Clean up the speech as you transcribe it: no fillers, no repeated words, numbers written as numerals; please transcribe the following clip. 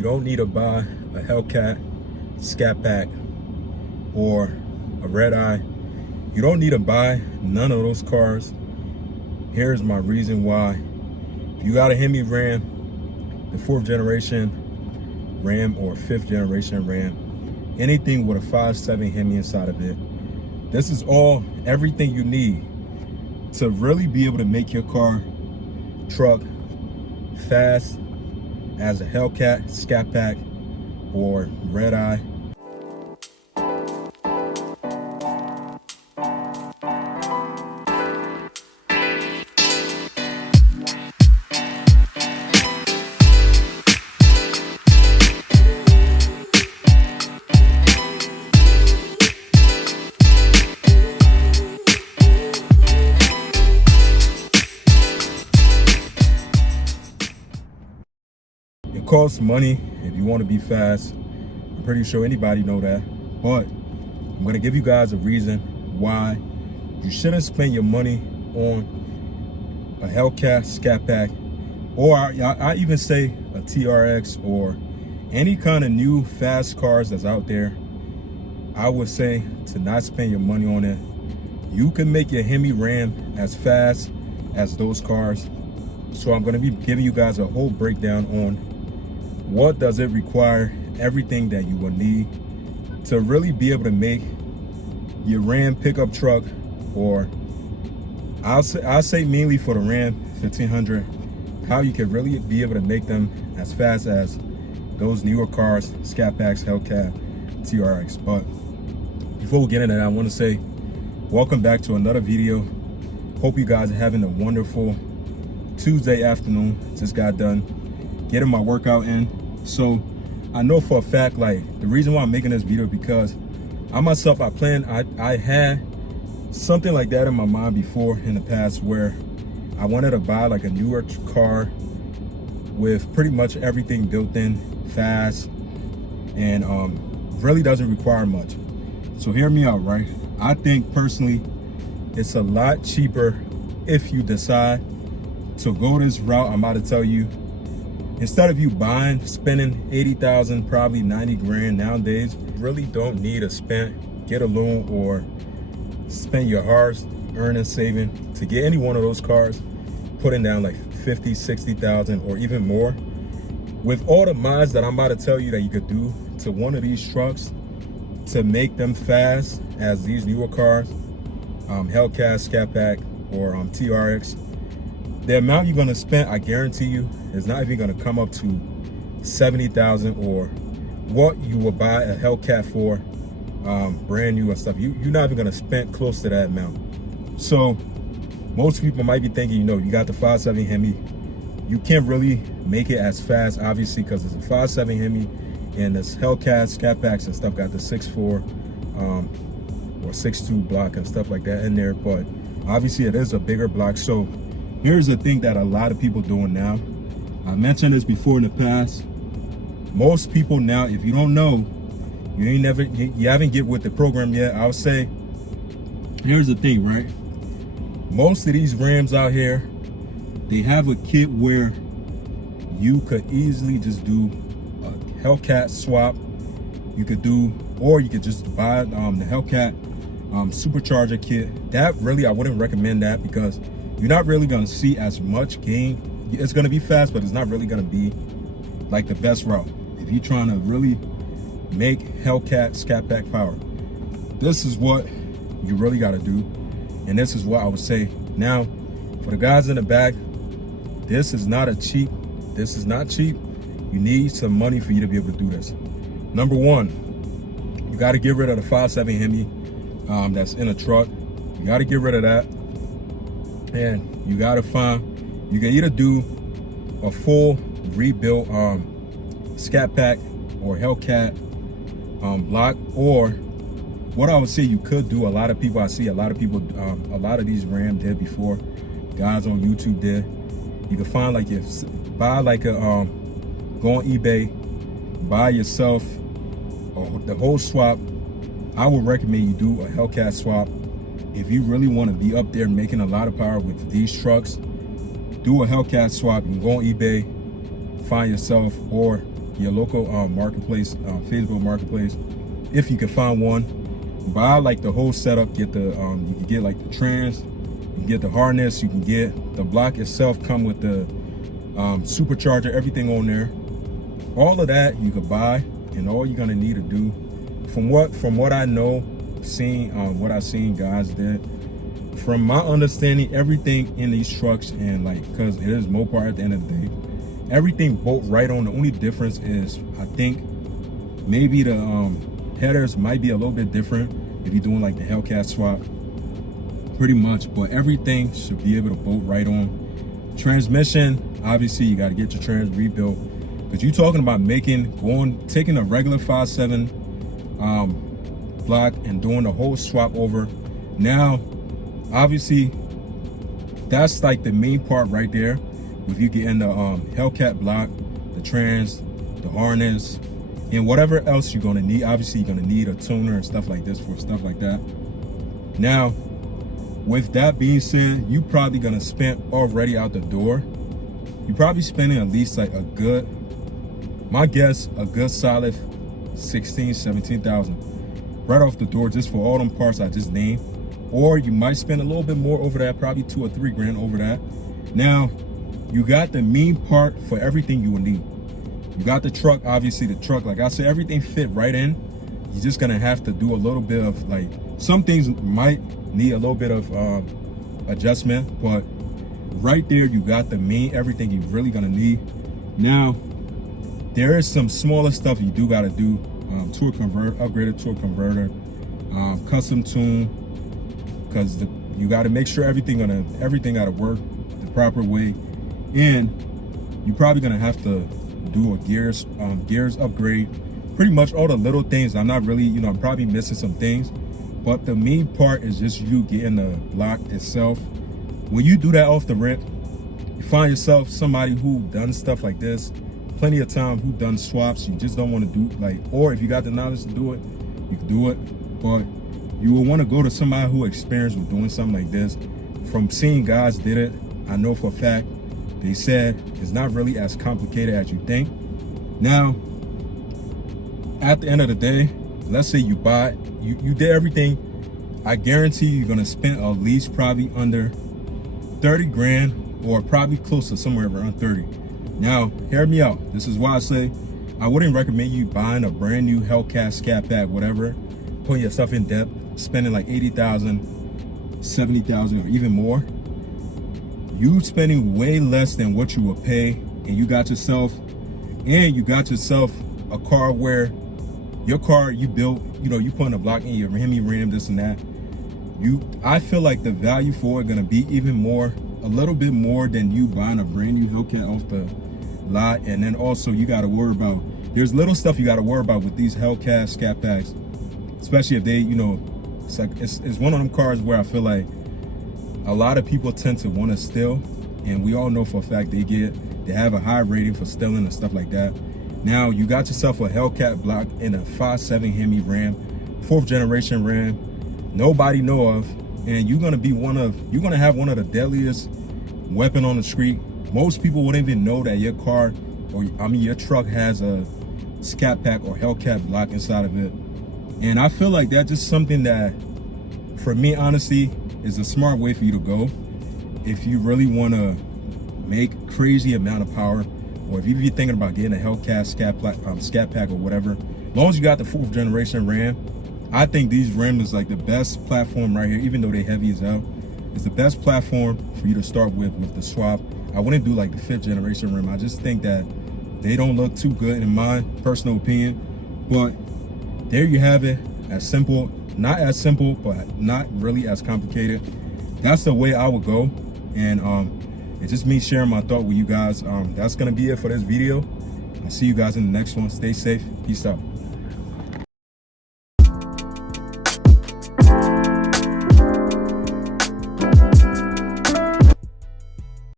you don't need to buy a Hellcat, Scat Pack, or a Red Eye. You don't need to buy none of those cars. Here's my reason why. If you got a Hemi Ram, the 4th generation Ram or 5th generation Ram, anything with a 5.7 Hemi inside of it, this is everything you need to really be able to make your car, truck, fast as a Hellcat, Scat Pack, or Red Eye. It costs money if you want to be fast. I'm pretty sure anybody know that. But I'm going to give you guys a reason why you shouldn't spend your money on a Hellcat, Scat Pack, or I even say a TRX or any kind of new fast cars that's out there. I would say to not spend your money on it. You can make your Hemi Ram as fast as those cars. So I'm going to be giving you guys a whole breakdown on what does it require, everything that you will need to really be able to make your Ram pickup truck, or I'll say mainly for the Ram 1500, how you can really be able to make them as fast as those newer cars, Scat Packs, Hellcat, TRX. But before we get into that, I want to say welcome back to another video. Hope you guys are having a wonderful Tuesday afternoon. Just got done getting my workout in. So I know for a fact, like, the reason why I'm making this video because I myself, I had something like that in my mind before in the past, where I wanted to buy like a newer car with pretty much everything built in, fast, and really doesn't require much. So hear me out, right? I think personally it's a lot cheaper if you decide to go this route I'm about to tell you. Instead of you spending 80,000, probably 90 grand nowadays, you really don't need to get a loan or spend your hard earning saving to get any one of those cars, putting down like 50, 60,000 or even more. With all the mods that I'm about to tell you that you could do to one of these trucks to make them fast as these newer cars, Hellcat, Scat Pack, or TRX, the amount you're gonna spend, I guarantee you, is not even gonna come up to 70,000 or what you would buy a Hellcat for, brand new and stuff. You're not even gonna spend close to that amount. So most people might be thinking, you know, you got the 5.7 Hemi, you can't really make it as fast, obviously, because it's a 5.7 Hemi, and this Hellcat, Scat Packs and stuff got the 6.4 or 6.2 block and stuff like that in there. But obviously it is a bigger block. So here's the thing that a lot of people doing now. I mentioned this before in the past. Most people now, if you don't know, you haven't get with the program yet. I'll say, here's the thing, right? Most of these Rams out here, they have a kit where you could easily just do a Hellcat swap. You could do, or you could just buy the Hellcat supercharger kit. That really, I wouldn't recommend that, because you're not really gonna see as much gain. It's gonna be fast, but it's not really gonna be like the best route. If you're trying to really make Hellcat, Scat Pack power, this is what you really gotta do. And this is what I would say. Now, for the guys in the back, this is not cheap. You need some money for you to be able to do this. Number one, you gotta get rid of the 5.7 Hemi that's in a truck. You gotta get rid of that. And you gotta you can either do a full rebuilt Scat Pack or Hellcat block, or what I would say you could do, a lot of people, I see a lot of people, a lot of these Ram did before, guys on YouTube did. You can find like, buy like a, go on eBay, buy yourself the whole swap. I would recommend you do a Hellcat swap. If you really want to be up there making a lot of power with these trucks, do a Hellcat swap. You can go on eBay, find yourself, or your local marketplace, Facebook marketplace, if you can find one. Buy like the whole setup. Get the you can get like the trans, you can get the harness, you can get the block itself, come with the supercharger, everything on there. All of that you could buy, and all you're gonna need to do, from what I know, seeing what I've seen guys did, from my understanding, everything in these trucks, and like, because it is Mopar at the end of the day, everything bolt right on. The only difference is, I think maybe the headers might be a little bit different if you're doing like the Hellcat swap, pretty much, but everything should be able to bolt right on. Transmission, obviously you got to get your trans rebuilt, because you're talking about taking a regular 5.7 block and doing the whole swap over. Now obviously that's like the main part right there. If you get in the Hellcat block, the trans, the harness, and whatever else you're gonna need. Obviously you're gonna need a tuner and stuff like this for stuff like that. Now with that being said, you probably gonna spend already out the door, you're probably spending at least like a good, my guess, a good solid 16,000-17,000 right off the door, just for all them parts I just named. Or you might spend a little bit more over that, probably 2 or 3 grand over that. Now you got the main part for everything you will need. You got the truck, obviously the truck, like I said, everything fit right in. You're just gonna have to do a little bit of, like, some things might need a little bit of adjustment, but right there you got the main, everything you're really gonna need. Now there is some smaller stuff you do gotta do, to a converter, upgraded to a converter, custom tune, because you got to make sure everything got to work the proper way, and you're probably gonna have to do a gears upgrade. Pretty much all the little things. I'm not really, I'm probably missing some things, but the main part is just you getting the block itself. When you do that off the rip, you find yourself somebody who done stuff like this plenty of time, who done swaps. You just don't want to do, like, or if you got the knowledge to do it, you can do it, but you will want to go to somebody who experienced with doing something like this. From seeing guys did it, I know for a fact, they said it's not really as complicated as you think. Now, at the end of the day, let's say you did everything, I guarantee you're gonna spend at least probably under 30 grand, or probably close to somewhere around 30. Now, hear me out. This is why I say I wouldn't recommend you buying a brand new Hellcat scat pack, whatever, putting yourself in debt, spending like 80,000, 70,000, or even more. You spending way less than what you would pay, and you got yourself a car where your car you built, you putting a block in your Hemi Ram, this and that. I feel like the value for it gonna be even more, a little bit more than you buying a brand new Hellcat off the lot. And then also you got to worry about, there's little stuff you got to worry about with these Hellcat scat packs, especially if they, it's like, it's one of them cars where I feel like a lot of people tend to want to steal, and we all know for a fact they have a high rating for stealing and stuff like that. Now you got yourself a Hellcat block in a 5.7 Hemi Ram, 4th generation Ram, nobody know of, and you're gonna have one of the deadliest weapon on the street. Most people wouldn't even know that your car, your truck has a scat pack or Hellcat block inside of it. And I feel like that's just something that, for me, honestly, is a smart way for you to go if you really want to make crazy amount of power, or if you're thinking about getting a Hellcat scat pack or whatever. As long as you got the 4th generation Ram, I think these Ram is like the best platform right here, even though they heavy as hell. It's the best platform for you to start with the swap. I wouldn't do like the 5th generation Ram. I just think that they don't look too good in my personal opinion. But there you have it. As simple, not as simple, but not really as complicated. That's the way I would go. And it's just me sharing my thought with you guys. That's gonna be it for this video. I'll see you guys in the next one. Stay safe. Peace out.